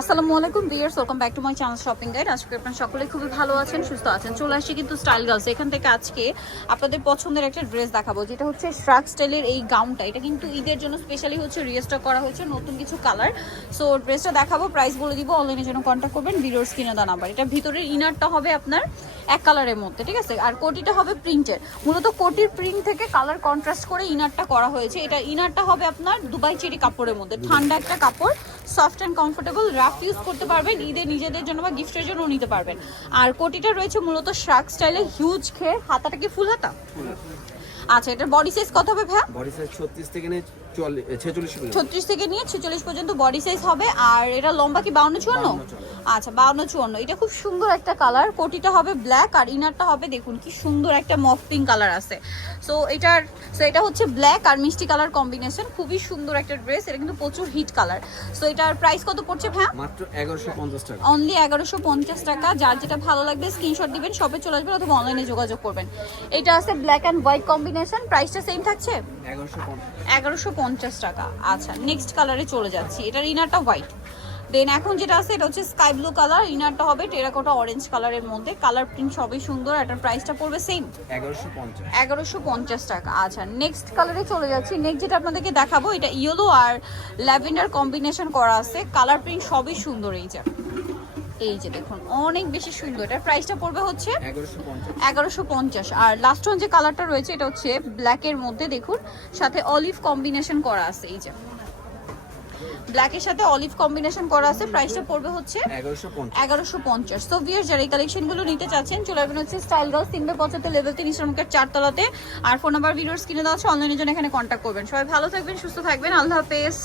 আসসালামু আলাইকুম viewers, welcome back to my channel shopping guide. আজকে আপনারা সকলে খুবই ভালো আছেন, সুস্থ আছেন। চলে আসছি কিন্তু স্টাইল গার্লস। এখান থেকে আজকে আপনাদের পছন্দের একটা ড্রেস দেখাবো, যেটা হচ্ছে শ্রাগ স্টাইলের এই গাউনটা। এটা কিন্তু ঈদের জন্য স্পেশালি হচ্ছে রিস্টক করা হয়েছে, নতুন কিছু কালার। সো ড্রেসটা দেখাবো, প্রাইস বলে দিব, অনলাইনের জন্য কন্ট্যাক্ট করবেন, ভিডিওর স্ক্রিনে দেওয়া নাম্বার। এটা ভিতরের ইনারটা হবে আপনার এক কালারের মধ্যে, ঠিক আছে? আর কোটিটা হবে প্রিন্টের। মূলত কোটির প্রিন্ট থেকে কালার কন্ট্রাস্ট করে ইনারটা করা হয়েছে। এটা ইনারটা হবে আপনার দুবাই চেরি কাপড়ের মধ্যে, ঠান্ডা একটা কাপড়, soft and comfortable, rough use করতে পারবেন, ঈদের নিজেদের জন্য বা গিফটের জন্য নিতে পারবেন। আর কোটিটা রয়েছে মূলত শ্রাগ স্টাইলে, হিউজ ঘের, হাতাটা কি ফুল হাতা? আচ্ছা, এটার বডি সাইজ কত হবে ভাই? বডি সাইজ 36 থেকে নিয়ে 46 থেকে নিয়ে 46 পর্যন্ত বডি সাইজ হবে। আর এটা লম্বা কি 52-54? আচ্ছা, 52-54। এটা খুব সুন্দর একটা কালার। কোটিটা হবে ব্ল্যাক আর ইনারটা হবে, দেখুন কি সুন্দর একটা মফ পিঙ্ক কালার আছে। সো এটা হচ্ছে ব্ল্যাক আর মিষ্টি কালার কম্বিনেশন, খুবই সুন্দর একটা ড্রেস। এটা কিন্তু প্রচুর হিট কালার। সো এটার প্রাইস কত পড়ছে ভাই? মাত্র 1150 টাকা, অনলি 1150 টাকা। যার যেটা ভালো লাগবে স্ক্রিনশট দিবেন, শপে চলে আসবেন অথবা অনলাইনে যোগাযোগ করবেন। এটা আছে ব্ল্যাক অ্যান্ড হোয়াইট কম্বিনেশন, প্রাইসটা সেম থাকছে 1150 টাকা। আচ্ছা, নেক্সট কালারে চলে যাচ্ছি। এটার ইনারটা হোয়াইট। দেন এখন যেটা আছে এটা হচ্ছে স্কাই ব্লু কালার, ইনারটা হবে টেরাকোটা অরেঞ্জ কালারের মধ্যে, কালার প্রিন্ট সবই সুন্দর। এটার প্রাইসটা পড়বে সেম 1150 টাকা। আচ্ছা, নেক্সট কালারে চলে যাচ্ছি। নেক্সট যেটা আপনাদেরকে দেখাবো, এটা ইয়েলো আর ল্যাভেন্ডার কম্বিনেশন করা আছে, কালার প্রিন্ট সবই সুন্দর। এই যে দেখুন, অনেক বেশি সুন্দর। এটার প্রাইসটা পড়বে হচ্ছে 1150। আর লাস্ট ওয়ান যে কালারটা রয়েছে এটা হচ্ছে ব্ল্যাকের মধ্যে, দেখুন সাথে অলিভ কম্বিনেশন করা আছে। এই যে ব্ল্যাকের সাথে অলিভ কম্বিনেশন করা আছে, প্রাইসটা পড়বে হচ্ছে 1150। তো ভিউয়ার্স, যারা এই কালেকশনগুলো নিতে চাচ্ছেন চলে আসবেন হচ্ছে স্টাইল গার্লস 375 লেভেল 3 ইসলামকের 4 তলাতে। আর ফোন নাম্বার ভিডিওর স্ক্রিনে দেওয়া আছে, অনলাইনের জন্য এখানে কন্ট্যাক্ট করবেন। সবাই ভালো থাকবেন, সুস্থ থাকবেন, আল্লাহ হাফেজ।